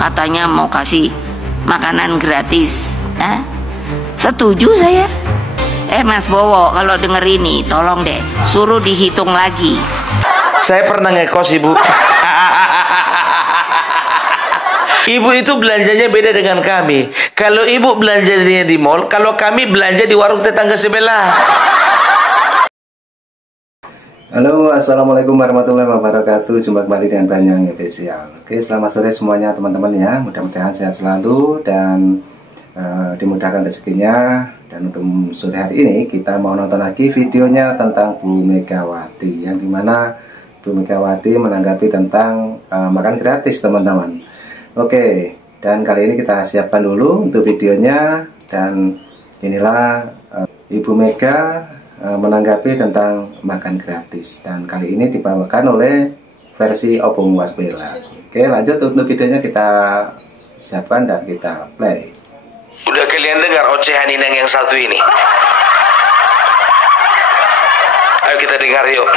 katanya mau kasih makanan gratis. Setuju saya. Mas Bowo, kalau denger ini tolong deh suruh dihitung lagi. Saya pernah ngekos, Ibu. Ibu itu belanjanya beda dengan kami. Kalau ibu belanjanya di mall, kalau kami belanja di warung tetangga sebelah. Halo, assalamualaikum warahmatullahi wabarakatuh. Jumpa kembali dengan Banyang Spesial. Oke, selamat sore semuanya teman-teman ya. Mudah-mudahan sehat selalu dan dimudahkan rezekinya. Dan untuk sore hari ini kita mau nonton lagi videonya tentang Bu Megawati, yang dimana Bu Megawati menanggapi tentang makan gratis teman-teman. Oke, dan kali ini kita siapkan dulu untuk videonya. Dan inilah Ibu Mega menanggapi tentang makan gratis, dan kali ini dibawakan oleh versi Opung Wasbela. Oke, lanjut untuk videonya kita siapkan dan kita play. Udah kalian dengar ocehan Inang yang satu ini? Ayo kita dengar yuk.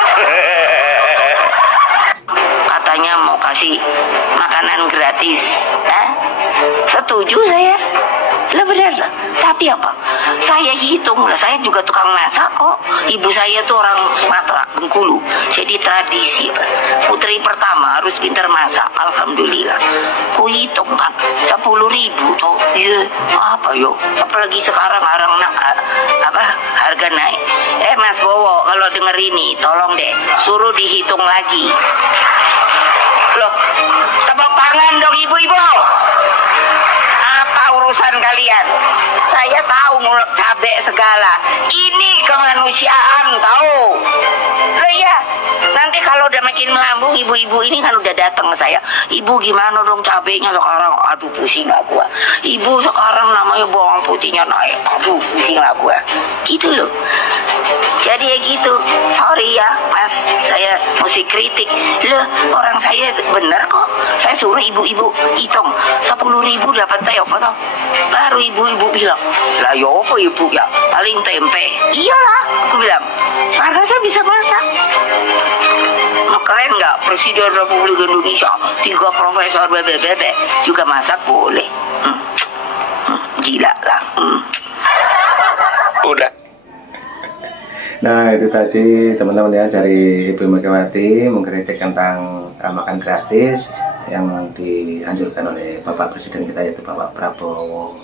Katanya mau kasih makanan gratis. Setuju saya. Lah benar lah. Tapi apa? Saya hitung lah. Saya juga tukang masak kok. Ibu saya tuh orang Sumatera, Bengkulu. Jadi tradisi, putri pertama harus pintar masak. Alhamdulillah. Ku hitung kan 10.000 tuh. Iya, apa yo? Apalagi sekarang harga naik. Mas Bowo, kalau denger ini tolong deh suruh dihitung lagi. Loh, tepuk tangan dong ibu-ibu. Apa urusan kalian? Saya tahu ngulek cabai segala. Ini kemanusiaan tahu. Loh ya, nanti kalau udah makin melambung, ibu-ibu ini kan udah datang ke saya. Ibu gimana dong cabainya sekarang? Aduh pusing lah gua. Ibu sekarang namanya bawang putihnya naik. Aduh pusing lah gua. Gitu loh. Jadi ya gitu. Sorry ya Mas, saya mesti kritik. Loh, orang saya bener kok. Saya suruh ibu-ibu hitung 10.000 dapat teh apa toh? Baru ibu-ibu bilang, lah ya apa ibu ya? Paling tempe. Iyalah, aku bilang. Karena saya bisa masak. Nah, keren nggak Presiden Republik Indonesia 3 profesor bebe juga masak boleh. Gila lah. Udah. Nah, itu tadi teman-teman ya, dari Ibu Megawati mengkritik tentang makan gratis yang dianjurkan oleh Bapak Presiden kita, yaitu Bapak Prabowo.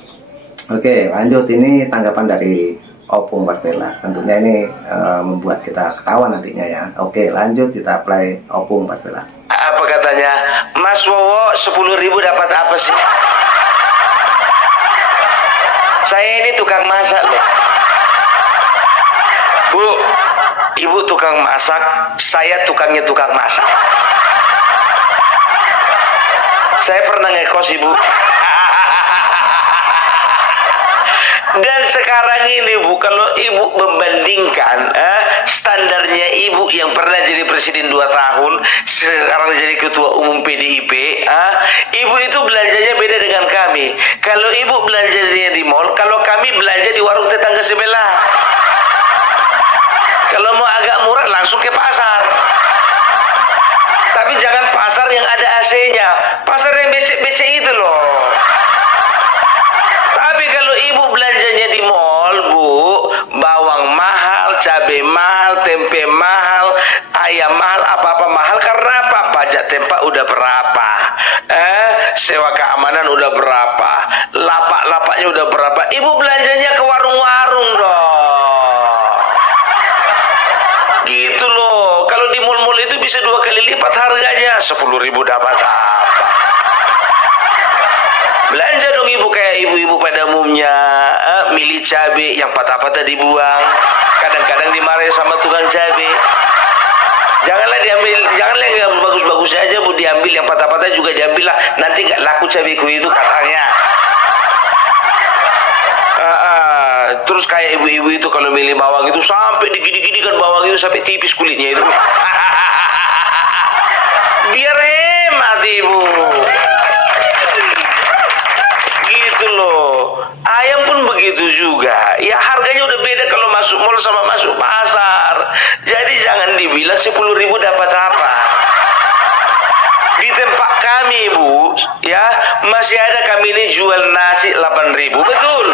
Oke, lanjut, ini tanggapan dari Opung Wasbela. Tentunya ini membuat kita ketawa nantinya ya. Oke, lanjut kita play Opung Wasbela. Apa katanya? Mas Wowo 10.000 dapat apa sih? Saya ini tukang masak loh. Bu, ibu tukang masak, saya tukangnya tukang masak. Saya pernah ngekos, Ibu. Dan sekarang ini Bu, kalau ibu membandingkan standarnya ibu yang pernah jadi presiden 2 tahun, sekarang jadi ketua umum PDIP, ibu itu belanjanya beda dengan kami. Kalau ibu belanjanya di mall, kalau kami belanja di warung tetangga sebelah. Kalau mau agak murah langsung ke pasar. Tapi jangan pasar yang ada AC-nya. Pasar yang becek-becek itu loh. Tapi kalau ibu belanjanya di mall, Bu, bawang mahal, cabai mahal, tempe mahal, ayam mahal, apa-apa mahal. Karena apa? Pajak tempat udah berapa? Sewa keamanan udah berapa? Lapak-lapaknya udah berapa? Ibu belanjanya ke warung-warung dong. Gitu loh. Kalau di mall-mall itu bisa 2 kali lipat harganya. 10.000 dapat apa? Belanja dong ibu kayak ibu-ibu pada umumnya. Milih cabai yang patah-patah dibuang. Kadang-kadang dimarahin sama tukang cabai. Janganlah diambil, janganlah yang bagus-bagus aja Bu diambil, yang patah-patah juga diambil lah. Nanti nggak laku cabaiku itu katanya. Terus kayak ibu-ibu itu kalau milih bawang itu sampai digini-gini kan, bawang itu sampai tipis kulitnya itu. Biar hemat ibu. Gitu loh. Ayam pun begitu juga. Ya harganya udah beda kalau masuk mall sama masuk pasar. Jadi jangan dibilang 10.000 dapat apa. Di tempat kami Bu, ya ya, masih ada kami ini jual nasi 8.000, betul.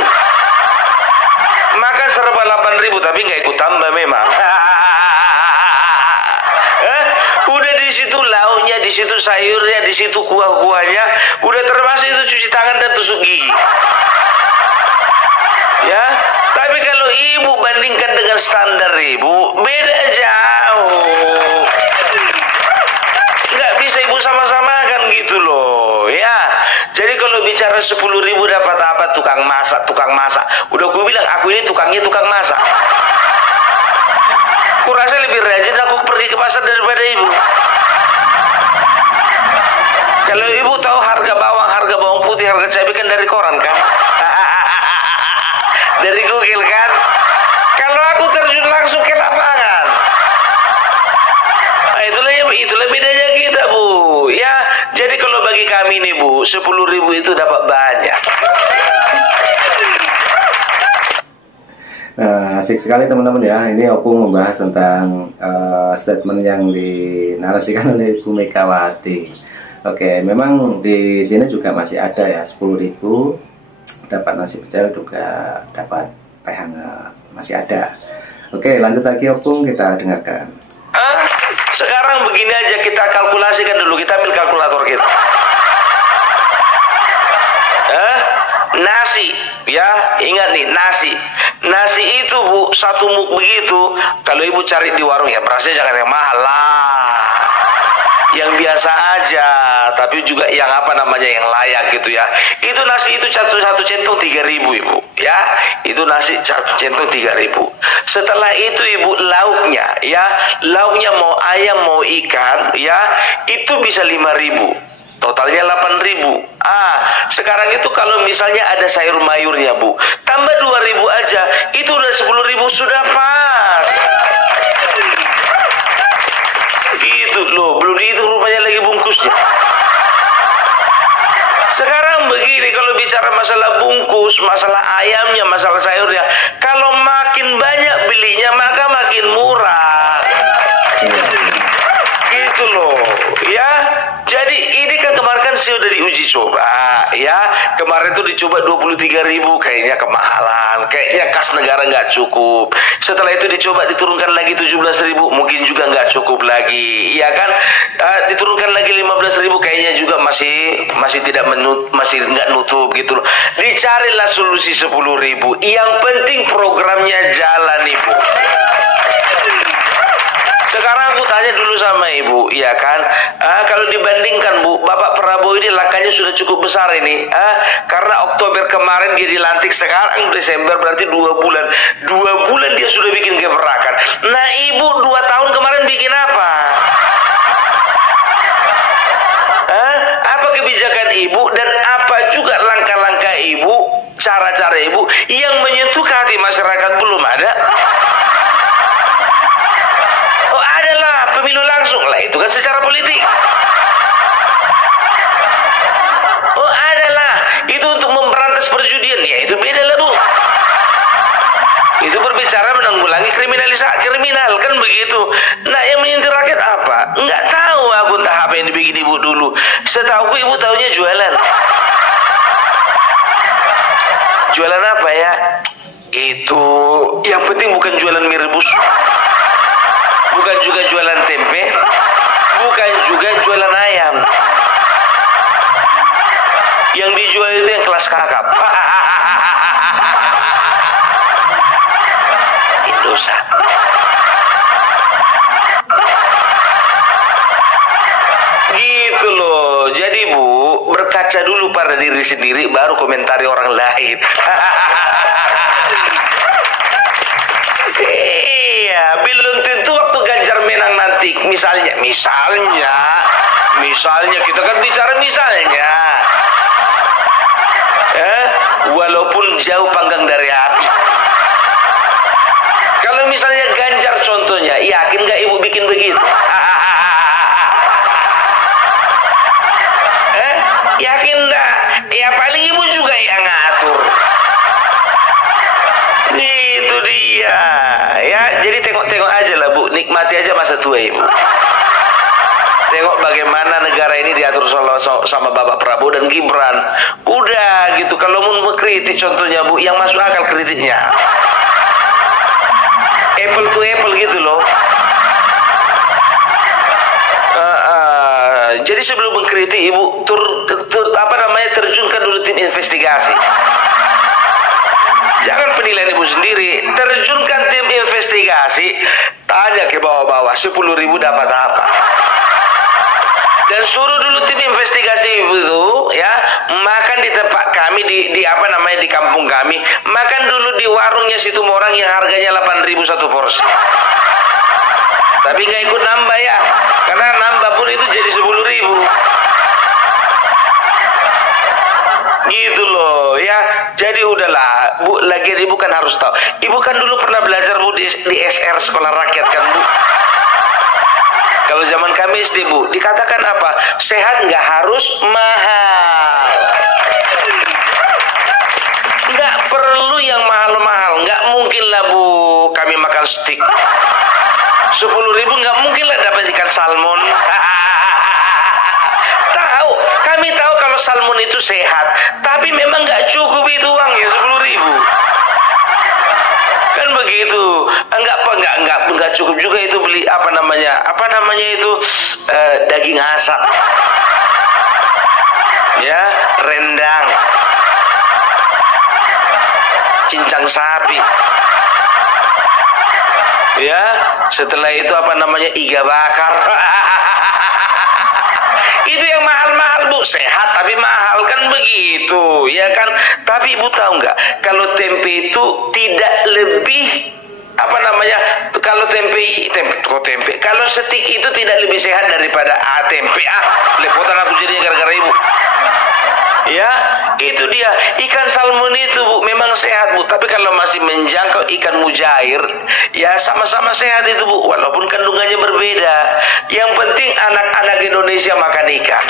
Makan serba 8.000 tapi nggak ikut tambah memang. Udah di situ lauknya, di situ sayurnya, di situ kuah-kuahnya, udah termasuk itu cuci tangan dan tusuk gigi. Ya, tapi kalau ibu bandingkan dengan standar ibu, beda jauh. Nggak bisa ibu sama-samakan gitu loh, ya. Jadi kalau bicara 10.000 dapat apa? Tukang masak. Udah gue bilang aku ini tukangnya tukang masak. Kurasa lebih rajin aku pergi ke pasar daripada ibu. Kalau ibu tahu harga bawang putih, harga cabai kan dari koran kan? Dari Google kan? Kalau aku terjun langsung ke lapangan. Nah, itulah bedanya kita, Bu. Ya, jadi kalau bagi kami nih, Bu, 10.000 itu dapat banyak. Nah, asik sekali teman-teman ya. Ini Opung membahas tentang statement yang dinarasikan oleh Ibu Megawati. Oke, memang di sini juga masih ada ya 10.000 dapat nasi pecel, juga dapat teh hangat, masih ada. Oke, lanjut lagi Opung, kita dengarkan. Sekarang begini aja, kita kalkulasikan dulu, kita ambil kalkulator kita. Nasi, ya ingat nih, nasi itu Bu, satu muk begitu, kalau ibu cari di warung ya berasnya jangan yang mahal lah, yang biasa aja, tapi juga yang yang layak gitu ya. Itu nasi itu satu centong 3.000 ibu, ya. Itu nasi satu centong 3.000. Setelah itu ibu lauknya mau ayam mau ikan, ya, itu bisa 5.000. Totalnya 8.000. Sekarang itu kalau misalnya ada sayur mayurnya Bu, tambah 2.000 aja, itu udah 10.000, sudah pas. Gitu loh, belum dihitung rupanya lagi bungkusnya. Sekarang begini, kalau bicara masalah bungkus, masalah ayamnya, masalah sayurnya, kalau makin banyak belinya maka makin murah. Gitu loh, ya. Jadi ini kan kemarin kan sudah diuji coba, ya. Kemarin tuh dicoba 23.000, kayaknya kemahalan, kayaknya kas negara nggak cukup. Setelah itu dicoba diturunkan lagi 17.000, mungkin juga nggak cukup lagi, ya kan? Diturunkan lagi 15.000, kayaknya juga masih nggak nutup gitu loh. Dicarilah solusi 10.000. Yang penting programnya jalan, Ibu. Sekarang aku tanya dulu sama ibu, ya kan? Kalau dibandingkan Bu, Bapak Prabowo ini langkahnya sudah cukup besar ini. Karena Oktober kemarin dia dilantik, sekarang Desember berarti 2 bulan. 2 bulan dia sudah bikin gebrakan. Nah ibu 2 tahun kemarin bikin apa? Apa kebijakan ibu dan apa juga langkah-langkah ibu, cara-cara ibu yang menyentuh ke hati masyarakat? Belum ada. Pemilu langsung lah, itu kan secara politik. Adalah itu untuk memberantas perjudian, ya itu beda lah Bu. Itu berbicara menanggulangi kriminal kan begitu. Nah yang menyentuh rakyat apa? Nggak tahu aku entah apa yang dibikin ibu dulu. Setahuku ibu tahunya jualan. Jualan apa ya? Itu yang penting bukan jualan mie rebus. Bukan juga jualan tempe, bukan juga jualan ayam. Yang dijual itu yang kelas kakap. Indosat. Gitu loh. Jadi Bu, berkaca dulu pada diri sendiri, baru komentari orang lain. Iya, belum tentu waktu Ganjar menang nanti, misalnya kita kan bicara misalnya, walaupun jauh panggang dari api. Kalau misalnya Ganjar contohnya, yakin nggak ibu bikin begitu? Yakin nggak? Ya paling ibu juga yang ngatur. Itu dia, ya. Jadi tengok-tengok aja lah Bu, nikmati aja masa tua ibu. tengok bagaimana negara ini diatur sama Bapak Prabowo dan Gibran. Udah gitu, kalau mau mengkritik contohnya Bu, yang masuk akal kritiknya. Apple to apple gitu loh. Jadi sebelum mengkritik Ibu terjunkan dulu tim investigasi. Jangan penilaian Ibu sendiri, terjunkan tim investigasi, tanya ke bawah-bawah 10.000 dapat apa. Dan suruh dulu tim investigasi itu ya makan di tempat kami di kampung kami, makan dulu di warungnya situ orang yang harganya 8.000 satu porsi. Tapi nggak ikut nambah ya, karena nambah pun itu jadi 10.000. Gitu loh ya. Jadi udahlah Bu, lagian Ibu kan harus tahu. Ibu kan dulu pernah belajar Bu di SR sekolah rakyat kan Bu. Kalau zaman kami SD Bu, dikatakan apa? Sehat nggak harus mahal. Nggak perlu yang mahal-mahal. Nggak mungkin lah Bu kami makan steak 10.000, nggak mungkin lah dapat ikan salmon. Kami tahu kalau salmon itu sehat, tapi memang nggak cukup itu uangnya 10.000. Kan begitu. Enggak cukup juga itu beli apa namanya itu daging asap. Ya, rendang. Cincang sapi. Ya, setelah itu iga bakar. Itu yang mahal-mahal Bu, sehat tapi mahal kan begitu, ya kan? Tapi Ibu tahu nggak, kalau tempe itu tidak lebih kalau steak itu tidak lebih sehat daripada tempe. Lepotan aku jadinya gara-gara Ibu. Ya, itu dia. Ikan salmon itu Bu memang sehat Bu, tapi kalau masih menjangkau ikan mujair, ya sama-sama sehat itu Bu, walaupun kandungannya berbeda. Yang penting anak-anak Indonesia makan ikan.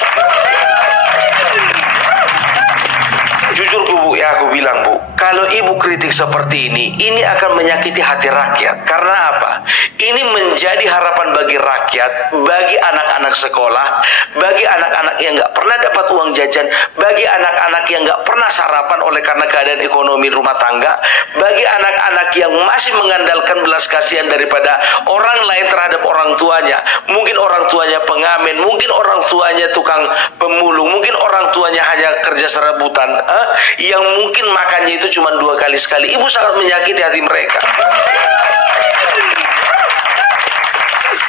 Jujur Bu, ya aku bilang Bu, kalau Ibu kritik seperti ini akan menyakiti hati rakyat. Karena apa? Ini menjadi harapan bagi rakyat, bagi anak-anak sekolah, bagi anak-anak yang nggak pernah dapat uang jajan, bagi anak-anak yang nggak pernah sarapan oleh karena keadaan ekonomi rumah tangga, bagi anak-anak yang masih mengandalkan belas kasihan daripada orang lain terhadap orang tuanya. Mungkin orang tuanya pengamen, mungkin orang tuanya tukang pemulung, mungkin orang tuanya hanya kerja serabutan, yang mungkin makannya itu cuma 2 kali sekali. Ibu sangat menyakiti hati mereka.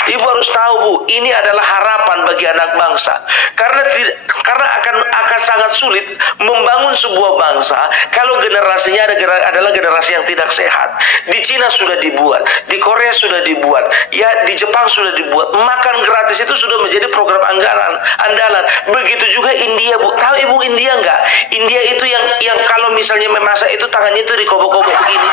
Ibu harus tahu Bu, ini adalah harapan bagi anak bangsa. Karena akan sangat sulit membangun sebuah bangsa kalau generasinya adalah generasi yang tidak sehat. Di Cina sudah dibuat, di Korea sudah dibuat, ya di Jepang sudah dibuat. Makan gratis itu sudah menjadi program andalan. Begitu juga India Bu. Tahu Ibu India nggak? India itu yang kalau misalnya memasak itu tangannya itu dikobok-kobok begini.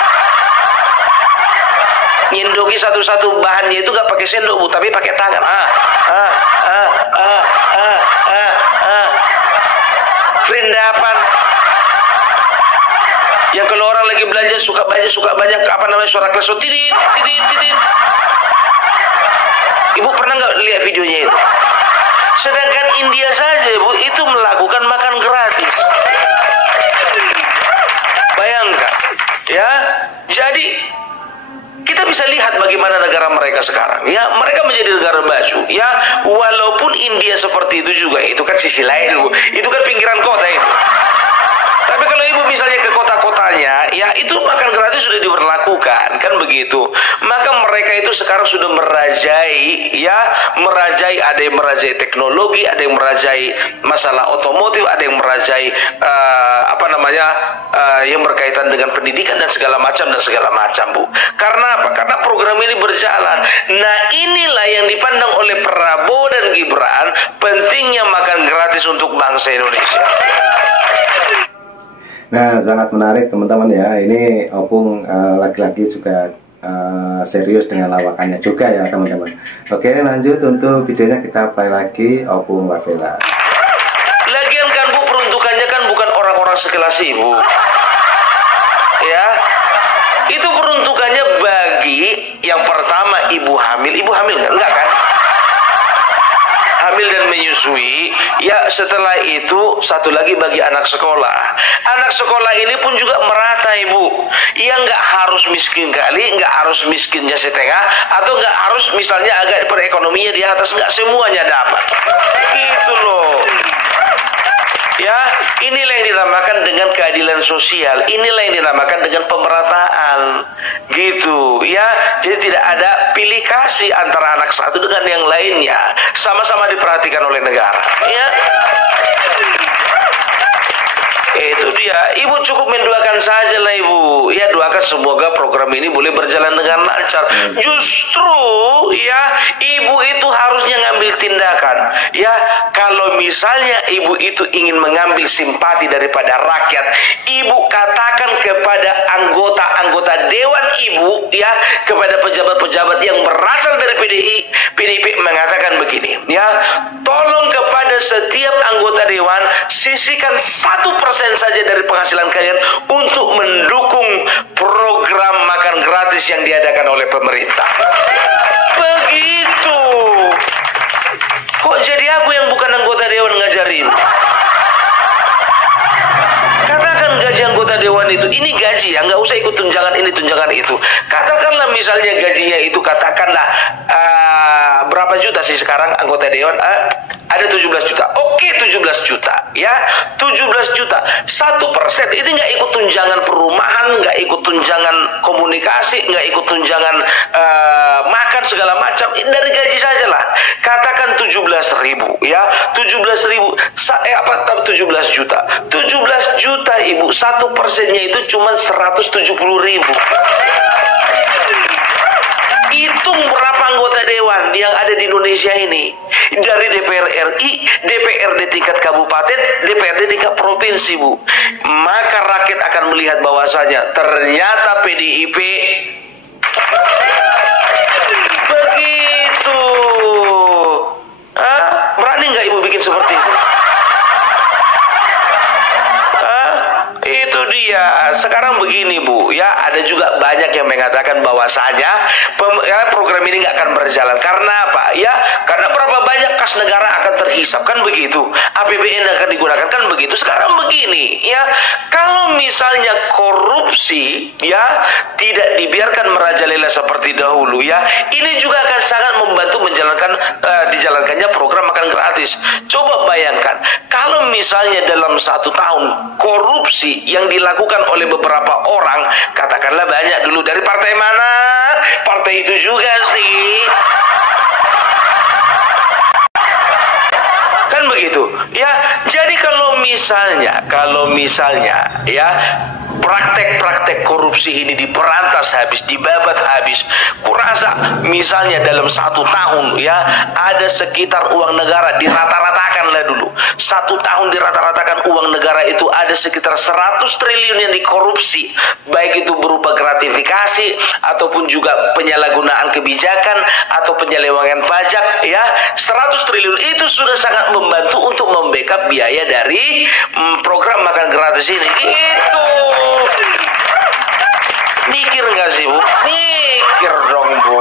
Nyendoki satu-satu bahannya itu gak pakai sendok Bu, tapi pakai tangan. Frindapan. Yang kalau orang lagi belanja suka banyak suara klesot tidit. Ibu pernah nggak lihat videonya itu? Sedangkan India saja Bu itu melakukan makan gratis. Bayangkan, ya. Jadi kita bisa lihat bagaimana negara mereka sekarang. Ya, mereka menjadi negara maju. Ya, walaupun India seperti itu juga, itu kan sisi lain Bu. Itu kan pinggiran kota itu. Tapi kalau Ibu misalnya ke kota-kotanya, ya itu makan gratis sudah diberlakukan, kan begitu. Maka mereka itu sekarang sudah merajai, ada yang merajai teknologi, ada yang merajai masalah otomotif, ada yang merajai yang berkaitan dengan pendidikan dan segala macam Bu. Karena apa? Karena program ini berjalan. Nah, inilah yang dipandang oleh Prabowo dan Gibran, pentingnya makan gratis untuk bangsa Indonesia. Nah, sangat menarik teman-teman ya. Ini Opung lagi-lagi juga serius dengan lawakannya juga ya teman-teman. Oke, lanjut untuk videonya kita play lagi Opung Wavela. Lagian kan Bu, peruntukannya kan bukan orang-orang sekelas Ibu. Ya, itu peruntukannya bagi yang pertama ibu hamil nggak kan? hamil dan menyusui, ya setelah itu satu lagi bagi anak sekolah. Anak sekolah ini pun juga merata, Ibu. Ia nggak harus miskin kali, nggak harus miskinnya setengah, atau nggak harus misalnya agak perekonominya di atas, nggak semuanya dapat. Gitu loh. Ya, inilah yang dinamakan dengan keadilan sosial. Inilah yang dinamakan dengan pemerataan. Gitu, ya. Jadi tidak ada pilih kasih antara anak satu dengan yang lainnya. Sama-sama diperhatikan oleh negara. Ya. Itu dia. Ibu cukup mendoakan saja lah, Ibu. Ya, doakan semoga program ini boleh berjalan dengan lancar. Justru ya, Ibu itu harusnya ngambil tindakan. Ya, kalau misalnya Ibu itu ingin mengambil simpati daripada rakyat, Ibu katakan kepada anggota-anggota dewan Ibu, ya, kepada pejabat-pejabat yang berasal dari PDIP mengatakan begini, ya, tolong kepada setiap anggota dewan sisihkan 1% saja dari penghasilan kalian untuk mendukung program makan gratis yang diadakan oleh pemerintah. Begitu. Kok jadi aku yang bukan anggota dewan ngajarin? Katakan gaji anggota dewan itu, ini gaji ya, nggak usah ikut tunjangan ini tunjangan itu. Katakanlah misalnya gajinya itu katakanlah berapa juta sih sekarang anggota dewan? Ada 17 juta. Oke, 17 juta. Ya, 17 juta. 1% ini nggak ikut tunjangan perumahan, nggak ikut tunjangan komunikasi, nggak ikut tunjangan makan segala macam. Dari gaji saja lah. Katakan 17.000, ya. 17.000. 17 juta. 17 juta, Ibu. 1%-nya itu cuma 170.000. Hitung berapa anggota dewan yang ada di Indonesia ini, dari DPR RI, DPRD tingkat kabupaten, DPRD tingkat provinsi, Bu. Maka rakyat akan melihat bahwasanya ternyata PDIP begitu. Berani nggak Ibu bikin seperti itu? Itu dia. Sekarang begini, Bu, ya, ada juga banyak yang mengatakan bahwasanya program ini nggak akan berjalan. Karena apa? Ya, karena berapa banyak kas negara akan terhisap, kan begitu. APBN akan digunakan, kan begitu. Sekarang begini, ya, kalau misalnya korupsi, ya, tidak dibiarkan merajalela seperti dahulu, ya, ini juga akan sangat membantu dijalankannya program makan gratis. Coba bayangkan, kalau misalnya dalam 1 tahun korupsi yang dilakukan oleh beberapa orang, katakanlah banyak dulu, dari partai mana? Partai itu juga sih. Kan begitu. Ya, jadi kalau misalnya ya, praktek-praktek korupsi ini diperantas habis, dibabat habis, kurasa misalnya dalam 1 tahun, ya, ada sekitar uang negara dirata-ratakan lah dulu. 1 tahun dirata-ratakan uang negara itu ada sekitar 100 triliun yang dikorupsi, baik itu berupa gratifikasi ataupun juga penyalahgunaan kebijakan atau penyelewengan pajak, ya. 100 triliun itu sudah sangat membantu untuk membackup biaya dari program makan gratis ini. Gitu. Mikir nggak sih, Bu? Mikir dong, Bu.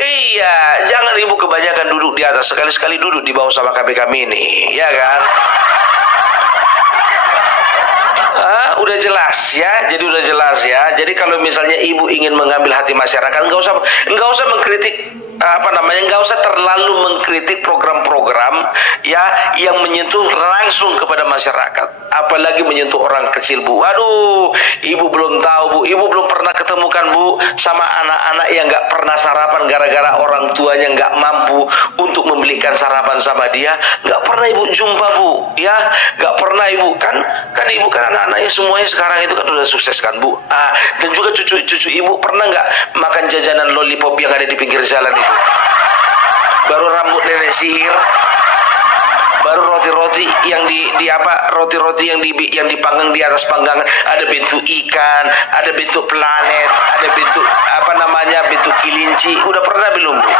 Iya, jangan Ibu kebanyakan duduk di atas, sekali-sekali duduk di bawah sama kami ini, ya kan? Udah jelas ya, jadi udah jelas ya. Jadi kalau misalnya Ibu ingin mengambil hati masyarakat, nggak usah mengkritik, nggak usah terlalu mengkritik program-program, ya, yang menyentuh langsung kepada masyarakat, apalagi menyentuh orang kecil, Bu. Aduh, Ibu belum tahu, Bu. Ibu belum pernah ketemukan, Bu, sama anak-anak yang nggak pernah sarapan gara-gara orang tuanya nggak mampu untuk membelikan sarapan sama dia. Nggak pernah Ibu jumpa, Bu, ya. Nggak pernah Ibu, kan Ibu kan anak-anaknya semuanya sekarang itu kan udah sukses kan, Bu. Dan juga cucu Ibu pernah nggak makan jajanan lollipop yang ada di pinggir jalan itu? Baru rambut nenek sihir, baru roti-roti yang roti-roti yang dipanggang di atas panggangan, ada bentuk ikan, ada bentuk planet, ada bentuk bentuk kelinci. Udah pernah belum, Bu?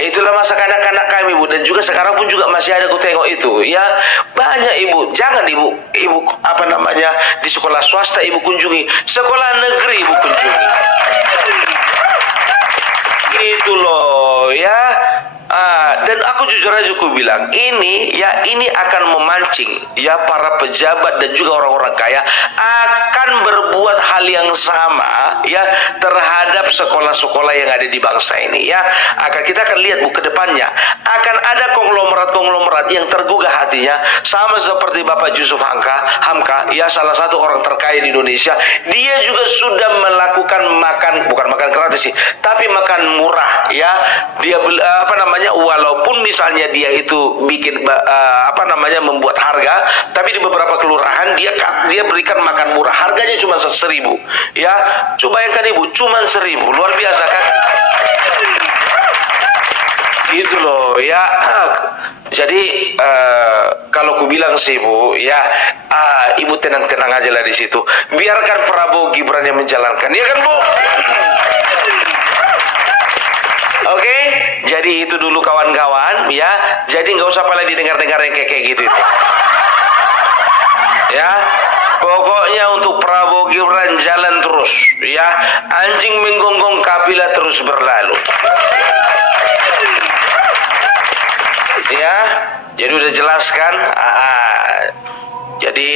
Itulah masa kanak-kanak kami, Bu, dan juga sekarang pun juga masih ada, aku tengok itu, ya. Banyak, Ibu. Jangan Ibu di sekolah swasta Ibu kunjungi, sekolah negeri Ibu kunjungi. Itu loh ya. Dan aku jujur aja aku bilang ini akan memancing ya para pejabat dan juga orang-orang kaya akan berbuat hal yang sama ya terhadap sekolah-sekolah yang ada di bangsa ini ya. Kita akan lihat ke depannya akan ada konglomerat-konglomerat yang tergugah hatinya sama seperti Bapak Yusuf Hamka ya, salah satu orang terkaya di Indonesia. Dia juga sudah melakukan bukan makan gratis sih, tapi makan murah ya. Dia walaupun misalnya dia itu bikin membuat harga, tapi di beberapa kelurahan dia berikan makan murah, harganya cuma 1.000 ya. Coba bayangkan Ibu, cuma 1.000, luar biasa kan? Gitu loh ya. Jadi kalau ku bilang sih Bu ya, Ibu tenang-tenang aja lah di situ. Biarkan Prabowo Gibran yang menjalankan, ya kan Bu? Oke, jadi itu dulu kawan-kawan ya. Jadi nggak usah pala didengar-dengar yang kayak gitu itu. Ya, pokoknya untuk Prabowo Gibran jalan terus ya. Anjing menggonggong kafilah terus berlalu. Ya, jadi udah jelaskan. Jadi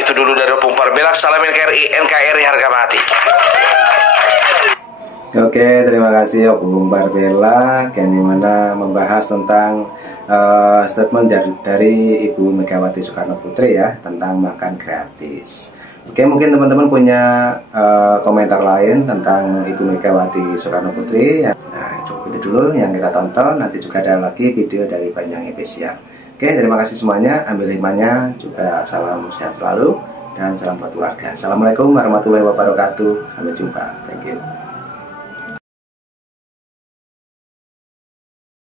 itu dulu dari Opung Parbelak. Salam NKRI harga mati. Oke, terima kasih Opung Parbelak yang dimana membahas tentang statement dari Ibu Megawati Soekarno Putri ya tentang makan gratis. Oke, mungkin teman-teman punya komentar lain tentang Ibu Megawati Soekarno Putri. Nah, cukup itu dulu yang kita tonton. Nanti juga ada lagi video dari Banyang Spesial. Oke, terima kasih semuanya. Ambil hikmahnya, juga salam sehat selalu dan salam buat keluarga. Assalamualaikum warahmatullahi wabarakatuh. Sampai jumpa. Thank you.